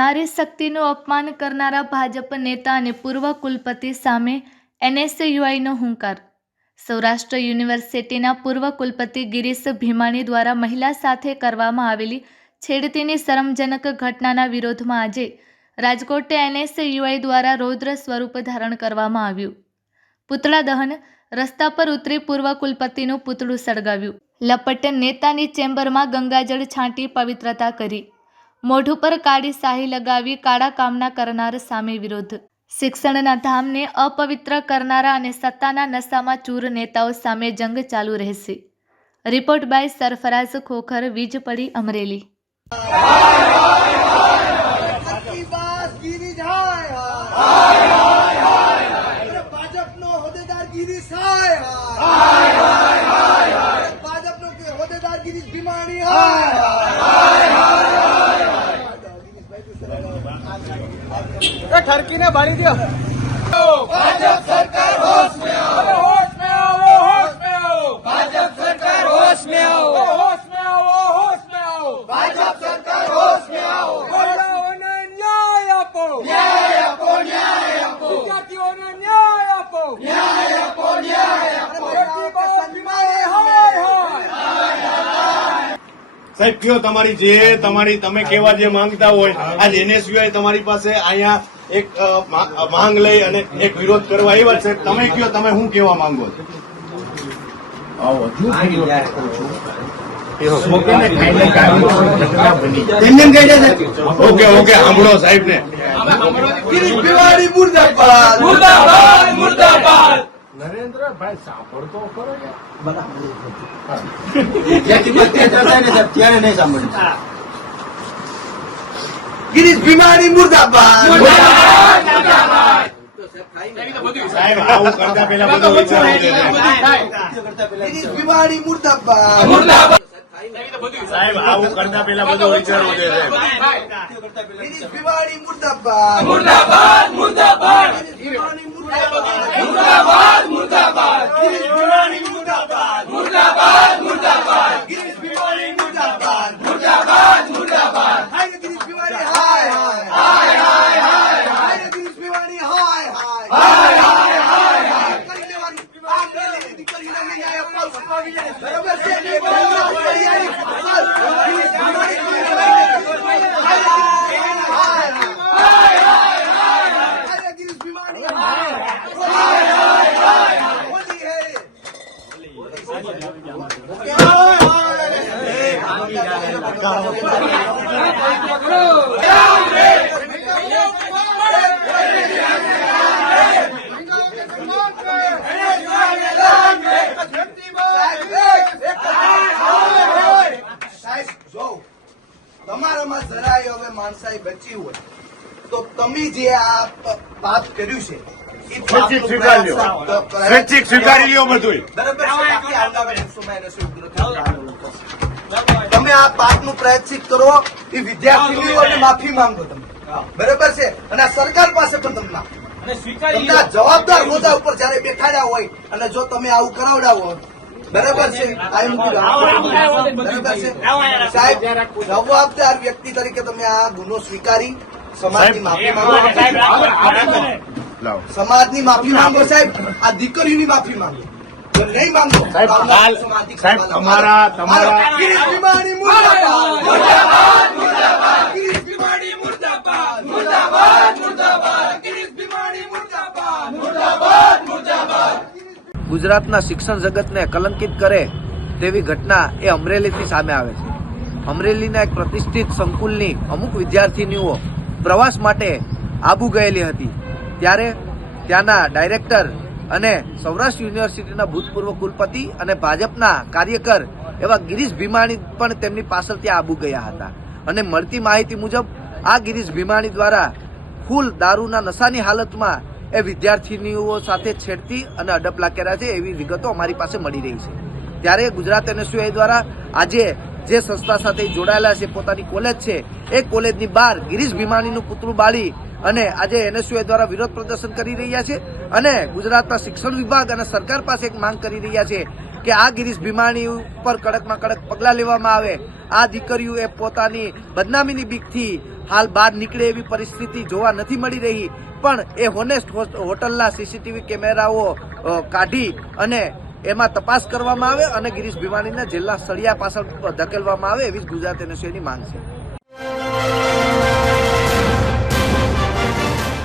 નારી શક્તિનું અપમાન કરનારા ભાજપ નેતા અને પૂર્વ કુલપતિ સામે એનએસયુઆઈનો હુંકાર. સૌરાષ્ટ્ર યુનિવર્સિટીના પૂર્વ કુલપતિ ગિરીશ ભીમાણી દ્વારા મહિલા સાથે કરવામાં આવેલી છેડતીની શરમજનક ઘટનાના વિરોધમાં આજે રાજકોટ એનએસયુઆઈ દ્વારા રૌદ્ર સ્વરૂપ ધારણ કરવામાં આવ્યું. પૂતળા દહન રસ્તા પર ઉતરી પૂર્વ કુલપતિનું પૂતળું સળગાવ્યું. લપટ નેતાની ચેમ્બરમાં ગંગાજળ છાંટી પવિત્રતા કરી. મોઢું પર કાળી શાહી લગાવી કાળા કામના કરનાર સામે વિરોધ. શિક્ષણના ધામને અપવિત્ર કરનારા અને સત્તાના નશામાં ચૂર નેતાઓ સામે જંગ ચાલુ રહેશે. રિપોર્ટ બાય સરફરાઝ ખોખર, વીજ પડી અમરેલી. આખી બાસ ગિરીશ હાય હાય અરે ભાજપનો હોદ્દેદાર ગિરીશ હાય હાય અરે ભાજપનો કે હોદ્દેદાર ગિરીશ ભીમાણી હાય એ ઠરકીને બાળી દો ભાજપ સરકાર હોશ મે આવો હોશ મે આવો હોશ મે આવો ભાજપ સરકાર હોશ મે આવો હોશ મે આવો હોશ મે આવો ભાજપ સરકાર હોશ મે આવો ન્યાય આપો. ન્યાય સાહેબ કયો તમારી જે તમારી તમે કેવા જે માંગતા હોય આજ એનએસયુઆઈ તમારી પાસે અહીંયા એક માંગ લઈ અને એક વિરોધ કરવા આવ્યા છે. તમે કયો તમે શું કેવા માંગો છો? ઓકે ઓકે સાંભળો સાહેબ ને ગિરીશ ભીમાણી મુર્દાબાદ. મુર્દાબાદ મુર્દાબાદ. ગિરીશ ભીમાણી મુર્દાબાદ સાહેબ આવું કરતા પેલા બધું વિચારવું જોઈએ. ગિરીશ ભીમાણી મુર્દાબાદ. સાહેબ આવું કરતા પેલા બધું વિચારવું જોઈએ ગિરીશ મુર્દાબાદ. મુર્દાબાદ મુર્દાબાદ. મુર્દાબાદ. મુર્દાબાદ મુર્દાબાદ ગિરીશ ભીમાણી મુર્દાબાદ મુર્દાબાદ મુર્દાબાદ ગિરીશ ભીમાણી મુર્દાબાદ મુર્દાબાદ મુર્દાબાદ હાય ગિરીશ ભીમાણી હાય હાય હાય હાય હાય ગિરીશ ભીમાણી હાય હાય હાય હાય હાય કરી લેવાનું આ કરી લે દીકરીને ન્યાય અપાવશે બરાબર છે કરી આવી ફસાલ. ગિરીશ ભીમાણી હાય હાય હાય હાય ગિરીશ ભીમાણી હાય હાય હાય હોલી હે સાહેબ, જો, તમારામાં જરાય હવે માણસાઈ બચી હોય. તો તમે જે આ પાપ કર્યું છે સ્વીકારી લ્યો. બધું બરાબર તમે આ પાપનું પ્રાયશ્ચિત કરો એ વિદ્યાર્થીઓને માફી માંગો તમે. બરાબર છે? અને આ સરકાર પાસે પણ તમે તમને આ જવાબદાર હોદ્દા ઉપર જયારે બેઠાડ્યા હોય અને જો તમે આવું કરાવડાવો બરાબર છે. બરાબર સાહેબ જવાબદાર વ્યક્તિ તરીકે તમે આ ગુનો સ્વીકારી સમાજની માફી માંગો. સમાજની માફી માંગો સાહેબ. આ દીકરીની માફી માંગો. નહીં માંગો સાહેબ, તમારા- તમારા- ગુજરાતના શિક્ષણ જગતને કલંકિત કરે તેવી ઘટના એ અમરેલીથી સામે આવે છે. અમરેલીના એક પ્રતિષ્ઠિત સંકુલની અમુક વિદ્યાર્થીનીઓ પ્રવાસ માટે આબુ ગયેલી હતી. ત્યારે ત્યાંના ડાયરેક્ટર અને સૌરાષ્ટ્ર યુનિવર્સિટીના ભૂતપૂર્વ કુલપતિ અને ભાજપના કાર્યકર એવા ગિરીશ ભીમાણી પણ તેમની પાછળ ત્યાં આબુ ગયા હતા. અને મળતી માહિતી મુજબ, આ ગિરીશ ભીમાણી દ્વારા ફૂલ દારૂના નશાની હાલતમાં એ વિદ્યાર્થીનીઓ સાથે છેડતી અને અડપલા કર્યા છે એવી વિગતો અમારી પાસે મળી રહી છે. ત્યારે ગુજરાત એનએસયુઆઈ દ્વારા આજે જે સંસ્થા સાથે જોડાયેલા છે, પોતાની કોલેજ છે, એ કોલેજની બહાર ગિરીશ ભીમાણીનું પુતળું બાળી અને આજે એનએસયુઆઈ દ્વારા વિરોધ પ્રદર્શન કરી રહ્યા છે અને ગુજરાતના શિક્ષણ વિભાગ અને સરકાર પાસે એક માંગ કરી રહ્યા છે કે આ ગિરીશ ભીમાણી ઉપર કડકમાં કડક પગલાં લેવામાં આવે. આ દીકરીઓ એ પોતાની બદનામીની બીકથી હાલ બહાર નીકળે એવી પરિસ્થિતિ જોવા નથી મળી રહી. પણ એ હોનેસ્ટ હોટલના સીસીટીવી કેમેરાઓ કાઢી અને એમાં તપાસ કરવામાં આવે અને ગિરીશ ભીમાણીને જિલ્લા સળિયા પાછળ ધકેલવામાં આવે એવી જ ગુજરાત એનએસયુની માંગ છે.